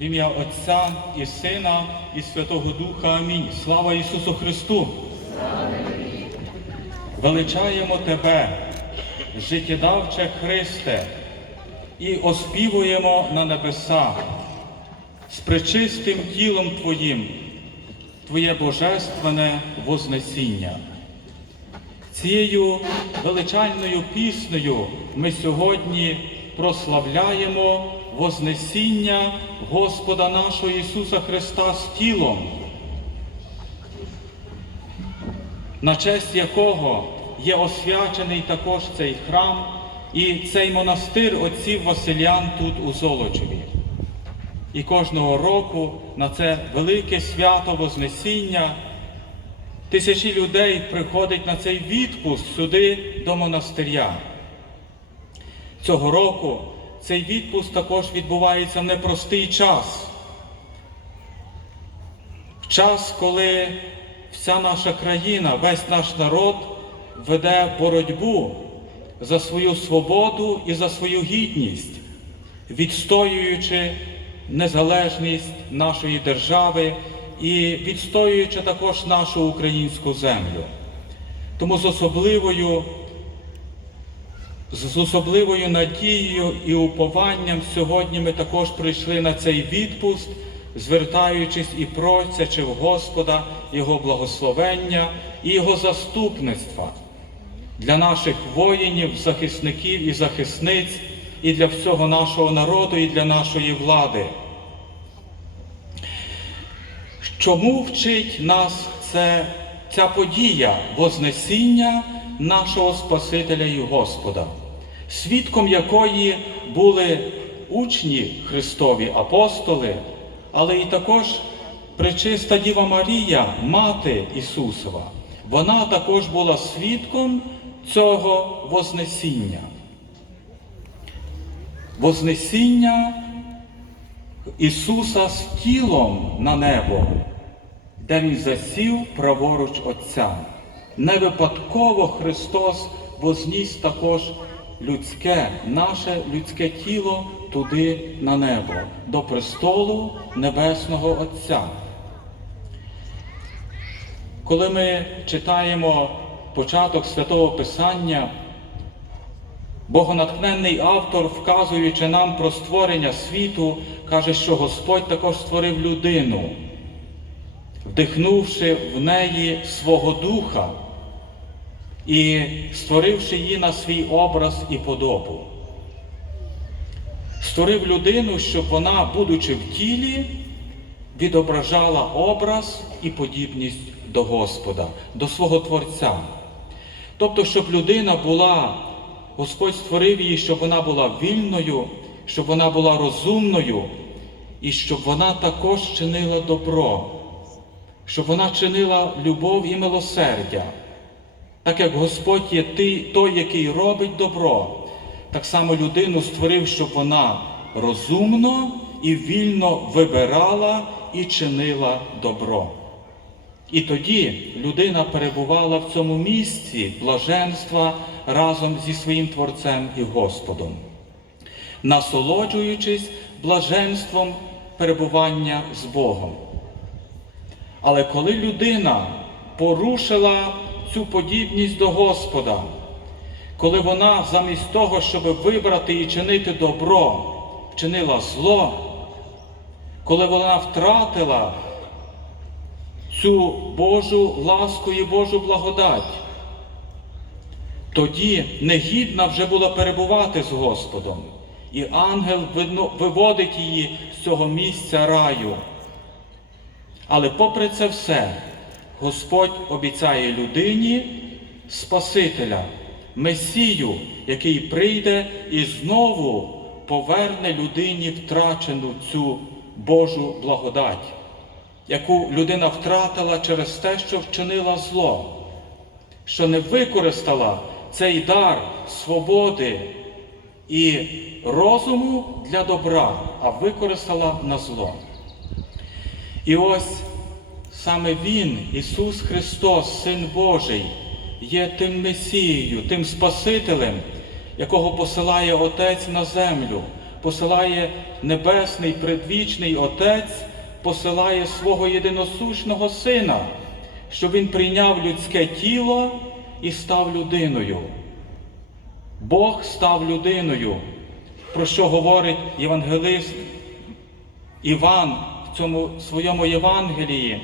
В ім'я Отця і Сина, і Святого Духа. Амінь. Слава Ісусу Христу! Величаємо Тебе, життєдавче Христе, і оспівуємо на небеса з пречистим тілом Твоїм, Твоє Божественне Вознесіння. Цією величальною піснею ми сьогодні прославляємо Вознесіння Господа нашого Ісуса Христа з тілом, на честь якого є освячений також цей храм і цей монастир отців Василян тут у Золочеві. І кожного року на це велике свято Вознесіння тисячі людей приходять на цей відпуск сюди до монастиря. Цього року цей відпуск також відбувається в непростий час. В час, коли вся наша країна, весь наш народ веде боротьбу за свою свободу і за свою гідність, відстоюючи незалежність нашої держави і відстоюючи також нашу українську землю. Тому з особливою, з особливою надією і упованням сьогодні ми також прийшли на цей відпуск, звертаючись і просячи в Господа Його благословення і Його заступництва для наших воїнів, захисників і захисниць, і для всього нашого народу, і для нашої влади. Чому вчить нас це, ця подія Вознесіння нашого Спасителя і Господа, свідком якої були учні Христові апостоли, але і також пречиста Діва Марія, мати Ісусова. Вона також була свідком цього Вознесіння. Вознесіння Ісуса з тілом на небо, де Він засів праворуч Отця. Не випадково Христос возніс також людське, наше людське тіло туди на небо, до престолу Небесного Отця. Коли ми читаємо початок святого Писання, Богонатхненний автор, вказуючи нам про створення світу, каже, що Господь також створив людину, вдихнувши в неї свого духа і створивши її на свій образ і подобу. Створив людину, щоб вона, будучи в тілі, відображала образ і подібність до Господа, до свого Творця. Тобто, щоб людина була Господь створив її, щоб вона була вільною, щоб вона була розумною і щоб вона також чинила добро, щоб вона чинила любов і милосердя. Так як Господь є той, який робить добро, так само людину створив, щоб вона розумно і вільно вибирала і чинила добро. І тоді людина перебувала в цьому місці блаженства разом зі своїм Творцем і Господом, насолоджуючись блаженством перебування з Богом. Але коли людина порушила цю подібність до Господа, коли вона замість того, щоб вибрати і чинити добро, вчинила зло, коли вона втратила цю Божу ласку і Божу благодать, тоді негідна вже була перебувати з Господом, і ангел виводить її з цього місця раю. Але попри це все, Господь обіцяє людині Спасителя, Месію, який прийде і знову поверне людині втрачену цю Божу благодать, яку людина втратила через те, що вчинила зло, що не використала цей дар свободи і розуму для добра, а використала на зло. І ось саме Він, Ісус Христос, Син Божий, є тим Месією, тим Спасителем, якого посилає Отець на землю, посилає Небесний предвічний Отець, посилає свого єдиносушного Сина, щоб Він прийняв людське тіло і став людиною. Бог став людиною, про що говорить євангелист Іван в цьому своєму Євангелії,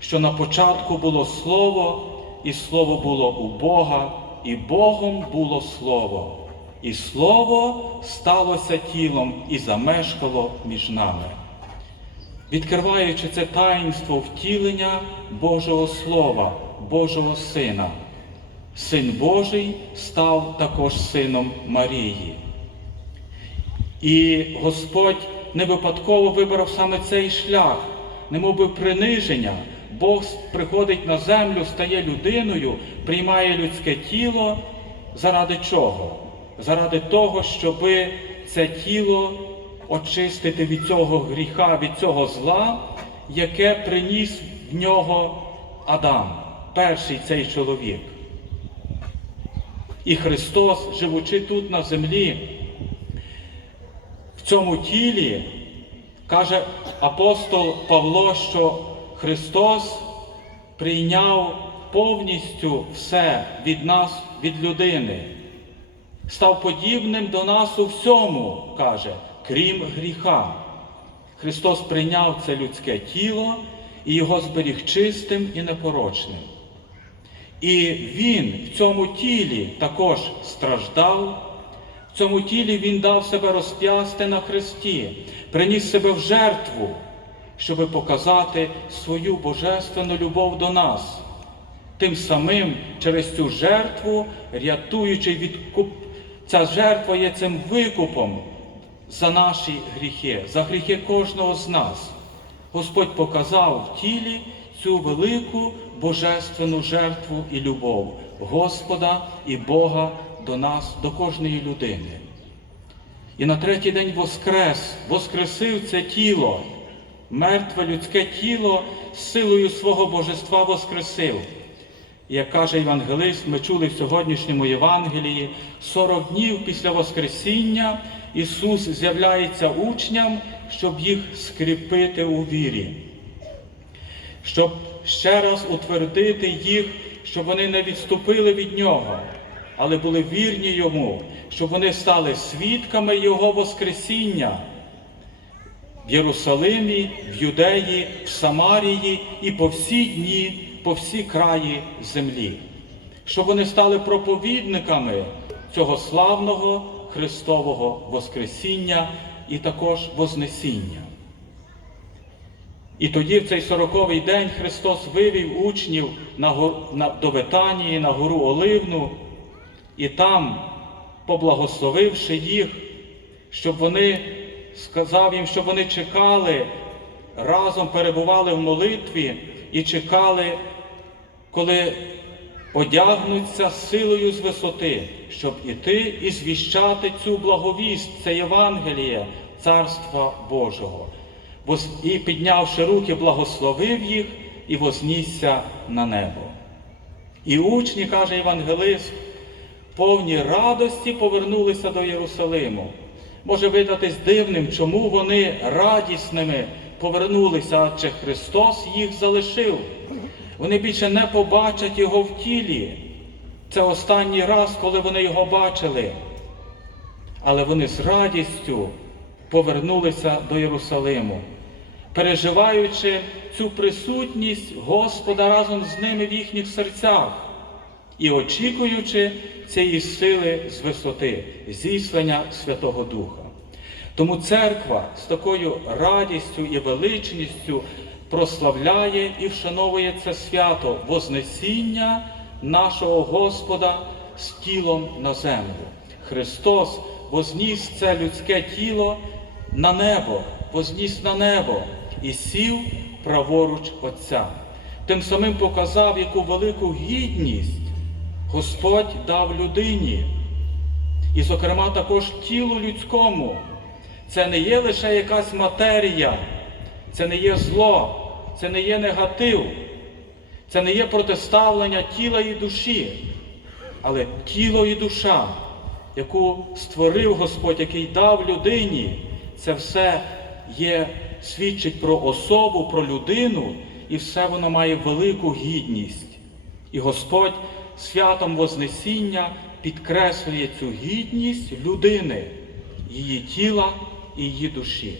що на початку було Слово, і Слово було у Бога, і Богом було Слово. І Слово сталося тілом і замешкало між нами. Відкриваючи це таїнство втілення Божого Слова, Божого Сина, Син Божий став також сином Марії. І Господь не випадково вибрав саме цей шлях, немов би приниження. Бог приходить на землю, стає людиною, приймає людське тіло. Заради чого? Заради того, щоби це тіло очистити від цього гріха, від цього зла, яке приніс в нього Адам, перший цей чоловік. І Христос, живучи тут на землі, в цьому тілі, каже апостол Павло, що Христос прийняв повністю все від нас, від людини, став подібним до нас у всьому, каже, крім гріха. Христос прийняв це людське тіло і його зберіг чистим і непорочним. І Він в цьому тілі також страждав, в цьому тілі Він дав себе розп'ясти на хресті, приніс себе в жертву, щоб показати свою божественну любов до нас. Тим самим через цю жертву, рятуючи відкуп, ця жертва є цим викупом за наші гріхи, за гріхи кожного з нас. Господь показав в тілі цю велику божественну жертву і любов Господа і Бога до нас, до кожної людини. І на третій день воскрес, воскресив це тіло, мертве людське тіло силою свого божества воскресив. Як каже Євангелист, ми чули в сьогоднішньому Євангелії, 40 днів після Воскресіння Ісус з'являється учням, щоб їх скріпити у вірі, щоб ще раз утвердити їх, щоб вони не відступили від Нього, але були вірні Йому, щоб вони стали свідками Його Воскресіння в Єрусалимі, в Юдеї, в Самарії і по всі дні, по всі краї землі, щоб вони стали проповідниками цього славного Христового Воскресіння і також Вознесіння. І тоді, в цей сороковий день, Христос вивів учнів на, на, до Ветанії, на гору Оливну, і там, поблагословивши їх, щоб вони сказав їм, щоб вони чекали, разом перебували в молитві і чекали, коли одягнуться силою з висоти, щоб іти і звіщати цю благовість, це Євангеліє Царства Божого. І піднявши руки, благословив їх і вознісся на небо. І учні, каже Євангелист, повні радості повернулися до Єрусалиму. Може видатись дивним, чому вони радісними повернулися, адже Христос їх залишив. Вони більше не побачать Його в тілі. Це останній раз, коли вони його бачили. Але вони з радістю повернулися до Єрусалиму, переживаючи цю присутність Господа разом з ними в їхніх серцях і очікуючи цієї сили з висоти, зіслання Святого Духа. Тому церква з такою радістю і величністю прославляє і вшановує це свято Вознесіння нашого Господа з тілом на землю. Христос возніс це людське тіло на небо, возніс на небо і сів праворуч Отця. Тим самим показав, яку велику гідність Господь дав людині, і, зокрема, також тілу людському. Це не є лише якась матерія, це не є зло, це не є негатив, це не є протиставлення тіла і душі, але тіло і душа яку створив Господь, який дав людині, це все є, свідчить про особу, про людину, і все воно має велику гідність. І Господь святом Вознесіння підкреслює цю гідність людини, її тіла і її душі.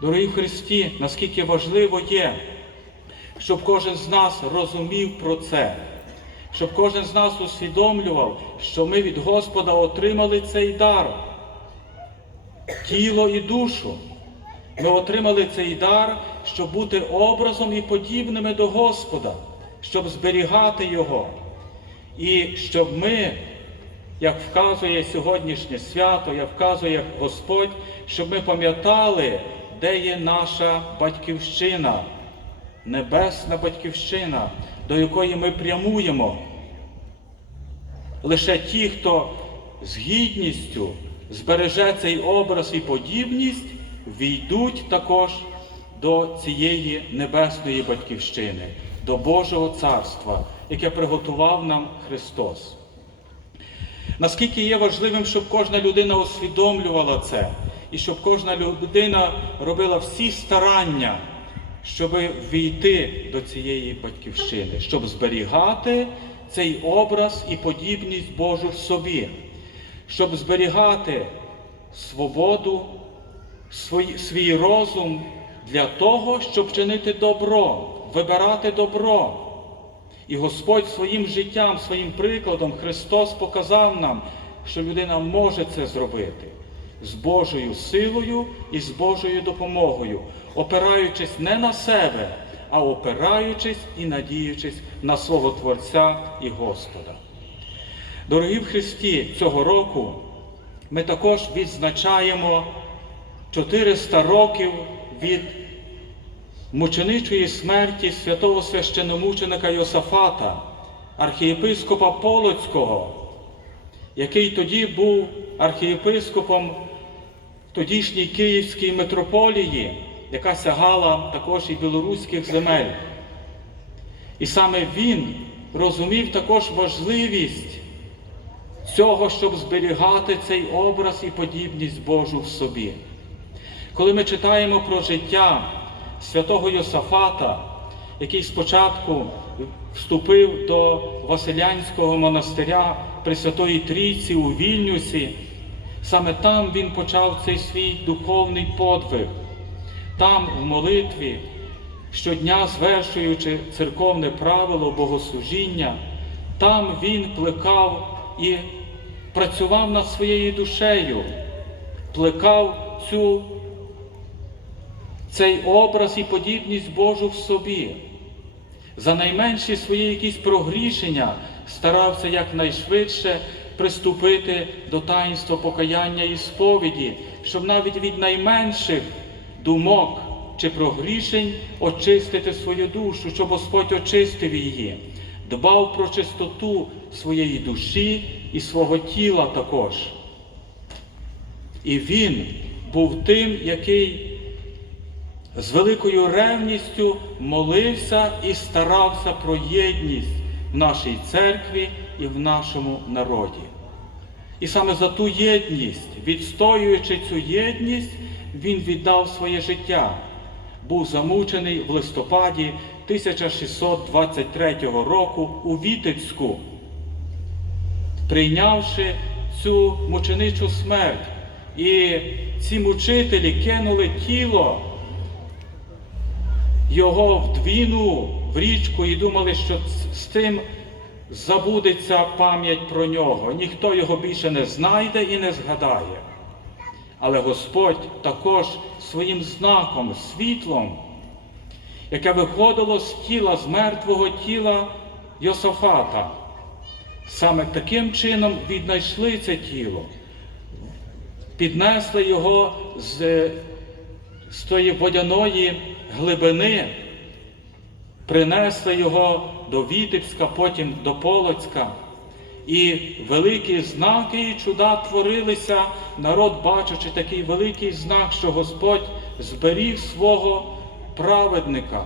Дорогі Христі, наскільки важливо є, щоб кожен з нас розумів про це, щоб кожен з нас усвідомлював, що ми від Господа отримали цей дар, тіло і душу. Ми отримали цей дар, щоб бути образом і подібними до Господа, щоб зберігати Його. І щоб ми, як вказує сьогоднішнє свято, як вказує Господь, щоб ми пам'ятали, де є наша батьківщина, небесна батьківщина, до якої ми прямуємо. Лише ті, хто з гідністю збереже цей образ і подібність, війдуть також до цієї небесної батьківщини, до Божого царства, яке приготував нам Христос. Наскільки є важливим, щоб кожна людина усвідомлювала це, і щоб кожна людина робила всі старання, щоб війти до цієї батьківщини, щоб зберігати цей образ і подібність Божу в собі, щоб зберігати свободу, свій, розум для того, щоб чинити добро, вибирати добро. І Господь своїм життям, своїм прикладом Христос показав нам, що людина може це зробити з Божою силою і з Божою допомогою, опираючись не на себе, а опираючись і надіючись на свого Творця і Господа. Дорогі в Христі, цього року ми також відзначаємо 400 років від мученичої смерті святого священомученика Йосафата, архієпископа Полоцького, який тоді був архієпископом в тодішній Київській митрополії, яка сягала також і білоруських земель. І саме він розумів також важливість цього, щоб зберігати цей образ і подібність Божу в собі. Коли ми читаємо про життя святого Йосафата, який спочатку вступив до Василянського монастиря Пресвятої Трійці у Вільнюсі, саме там він почав цей свій духовний подвиг. Там, в молитві, щодня звершуючи церковне правило богослужіння, там він плекав і працював над своєю душею, плекав цю, цей образ і подібність Божу в собі. За найменші свої якісь прогрішення старався якнайшвидше приступити до таїнства покаяння і сповіді, щоб навіть від найменших думок чи прогрішень очистити свою душу, щоб Господь очистив її, дбав про чистоту своєї душі і свого тіла також. І він був тим, який з великою ревністю молився і старався про єдність в нашій церкві і в нашому народі. І саме за ту єдність, відстоюючи цю єдність, він віддав своє життя. Був замучений в листопаді 1623 року у Вітебську, прийнявши цю мученичу смерть. І ці мучителі кинули тіло його в двіну, в річку і думали, що з тим забудеться пам'ять про нього. Ніхто його більше не знайде і не згадає. Але Господь також своїм знаком, світлом, яке виходило з тіла, з мертвого тіла Йосафата, саме таким чином віднайшли це тіло, піднесли його з, з тої водяної глибини, принесли його до Вітебська, потім до Полоцька. І великі знаки і чуда творилися, народ, бачачи такий великий знак, що Господь зберіг свого праведника,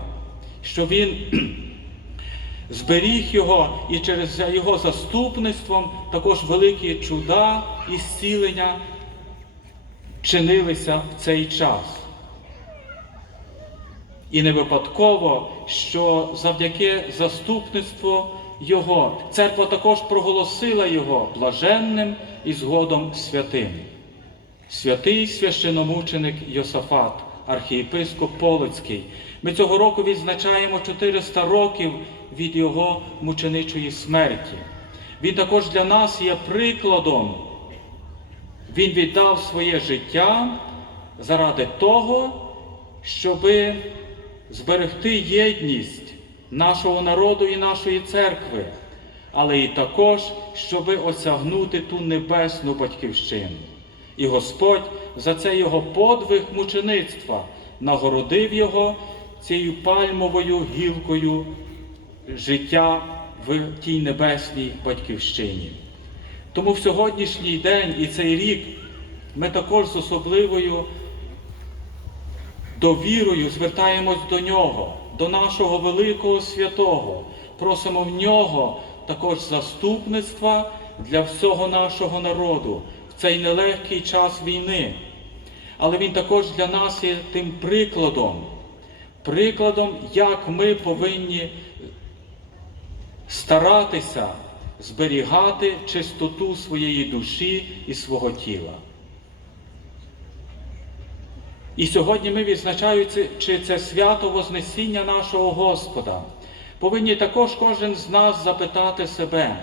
що Він зберіг його і через його заступництвом також великі чуда і зцілення чинилися в цей час. І не випадково, що завдяки заступництву Його церква також проголосила його блаженним і згодом святим. Святий священомученик Йосафат, архієпископ Полоцький. Ми цього року відзначаємо 400 років від його мученичої смерті. Він також для нас є прикладом. Він віддав своє життя заради того, щоби зберегти єдність нашого народу і нашої церкви, але і також, щоби осягнути ту небесну батьківщину. І Господь за це його подвиг мучеництва нагородив його цією пальмовою гілкою життя в тій небесній батьківщині. Тому в сьогоднішній день і цей рік ми також з особливою довірою звертаємось до нього, до нашого великого святого, просимо в нього також заступництва для всього нашого народу в цей нелегкий час війни. Але він також для нас є тим прикладом, прикладом, як ми повинні старатися зберігати чистоту своєї душі і свого тіла. І сьогодні ми, відзначаючи це свято Вознесіння нашого Господа, повинні також кожен з нас запитати себе,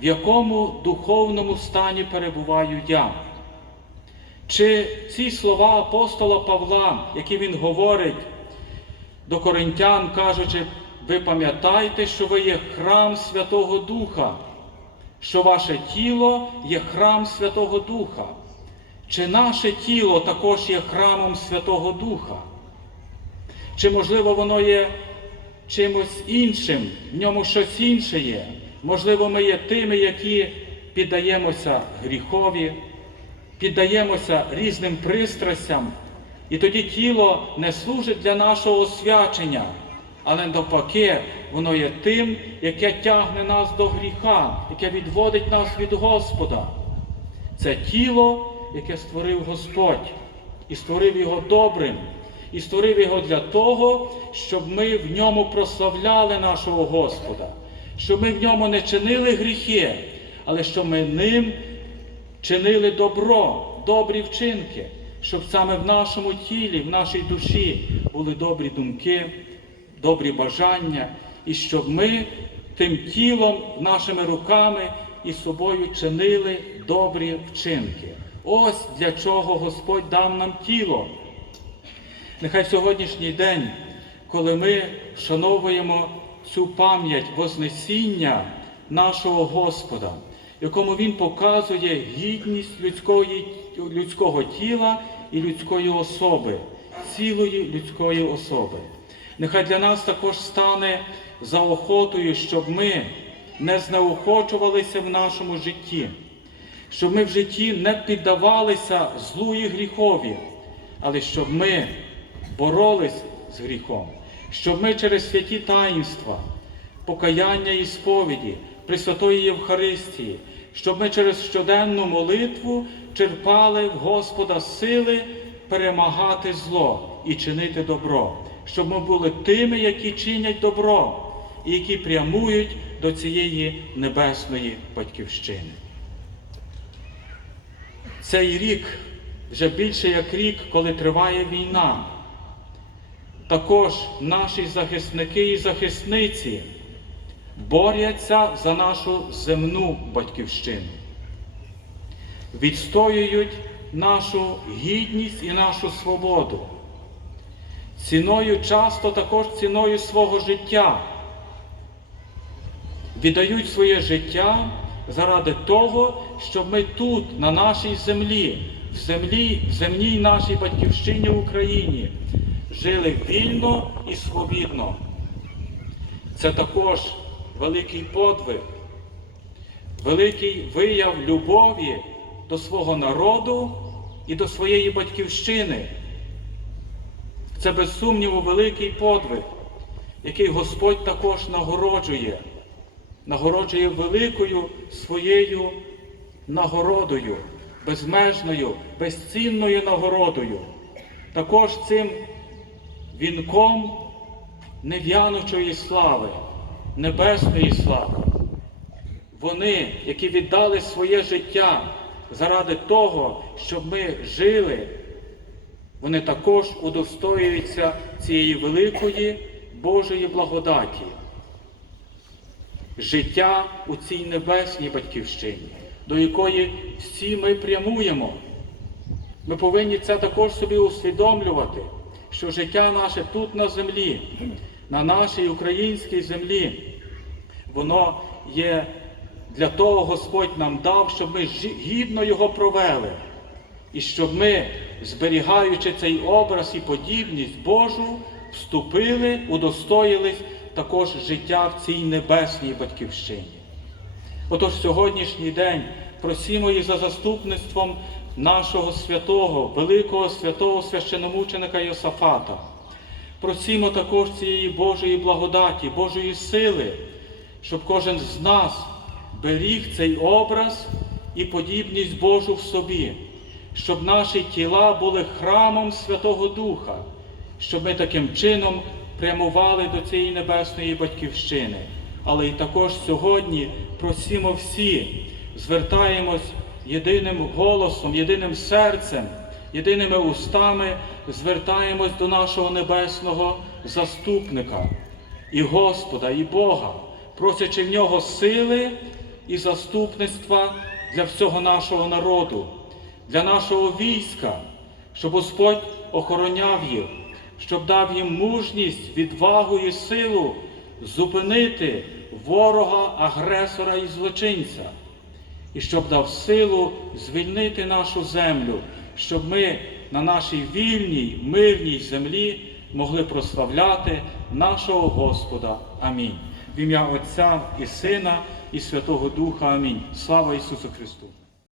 в якому духовному стані перебуваю я. Чи ці слова апостола Павла, які він говорить до коринтян, кажучи, ви пам'ятайте, що ви є храм Святого Духа, що ваше тіло є храм Святого Духа. Чи наше тіло також є храмом Святого Духа? Чи, можливо, воно є чимось іншим, в ньому щось інше є? Можливо, ми є тими, які піддаємося гріхові, піддаємося різним пристрастям, і тоді тіло не служить для нашого освячення, але навпаки, воно є тим, яке тягне нас до гріха, яке відводить нас від Господа. Це тіло яке створив Господь, і створив його добрим, і створив його для того, щоб ми в ньому прославляли нашого Господа, щоб ми в ньому не чинили гріхи, але щоб ми ним чинили добро, добрі вчинки, щоб саме в нашому тілі, в нашій душі були добрі думки, добрі бажання, і щоб ми тим тілом, нашими руками і собою чинили добрі вчинки. Ось для чого Господь дав нам тіло. Нехай сьогоднішній день, коли ми вшановуємо цю пам'ять Вознесіння нашого Господа, якому Він показує гідність людської, людського тіла і людської особи, цілої людської особи. Нехай для нас також стане заохотою, щоб ми не знеохочувалися в нашому житті щоб ми в житті не піддавалися злу і гріхові, але щоб ми боролись з гріхом, щоб ми через святі таїнства, покаяння і сповіді, Пресвятої Євхаристії, щоб ми через щоденну молитву черпали в Господа сили перемагати зло і чинити добро, щоб ми були тими, які чинять добро і які прямують до цієї небесної батьківщини. Цей рік вже більше як рік, коли триває війна. Також наші захисники і захисниці борються за нашу земну батьківщину, відстоюють нашу гідність і нашу свободу, ціною часто також ціною свого життя, віддають своє життя заради того, щоб ми тут, на нашій землі, в землі, в земній нашій батьківщині в Україні, жили вільно і свобідно. Це також великий подвиг, великий вияв любові до свого народу і до своєї батьківщини. Це без сумніву великий подвиг. який Господь також нагороджує, нагороджує великою своєю нагородою, безмежною, безцінною нагородою. Також цим вінком нев'янучої слави, небесної слави. Вони, які віддали своє життя заради того, щоб ми жили, вони також удостоюються цієї великої Божої благодаті. Життя у цій небесній батьківщині, до якої всі ми прямуємо. Ми повинні це також собі усвідомлювати, що життя наше тут на землі, на нашій українській землі, воно є для того Господь нам дав, щоб ми гідно його провели. І щоб ми, зберігаючи цей образ і подібність Божу, вступили, удостоїлись також життя в цій небесній батьківщині. Отож сьогоднішній день просімо і за заступництвом нашого святого, великого святого священомученика Йосафата. Просімо також цієї Божої благодаті, Божої сили, щоб кожен з нас беріг цей образ і подібність Божу в собі, щоб наші тіла були храмом Святого Духа, щоб ми таким чином прямували до цієї небесної батьківщини. Але й також сьогодні просімо всі, звертаємось єдиним голосом, єдиним серцем, єдиними устами, звертаємось до нашого небесного заступника і Господа, і Бога, просячи в нього сили і заступництва для всього нашого народу, для нашого війська, щоб Господь охороняв їх, щоб дав їм мужність, відвагу і силу зупинити ворога, агресора і злочинця, і щоб дав силу звільнити нашу землю, щоб ми на нашій вільній, мирній землі могли прославляти нашого Господа. Амінь. В ім'я Отця і Сина, і Святого Духа. Амінь. Слава Ісусу Христу!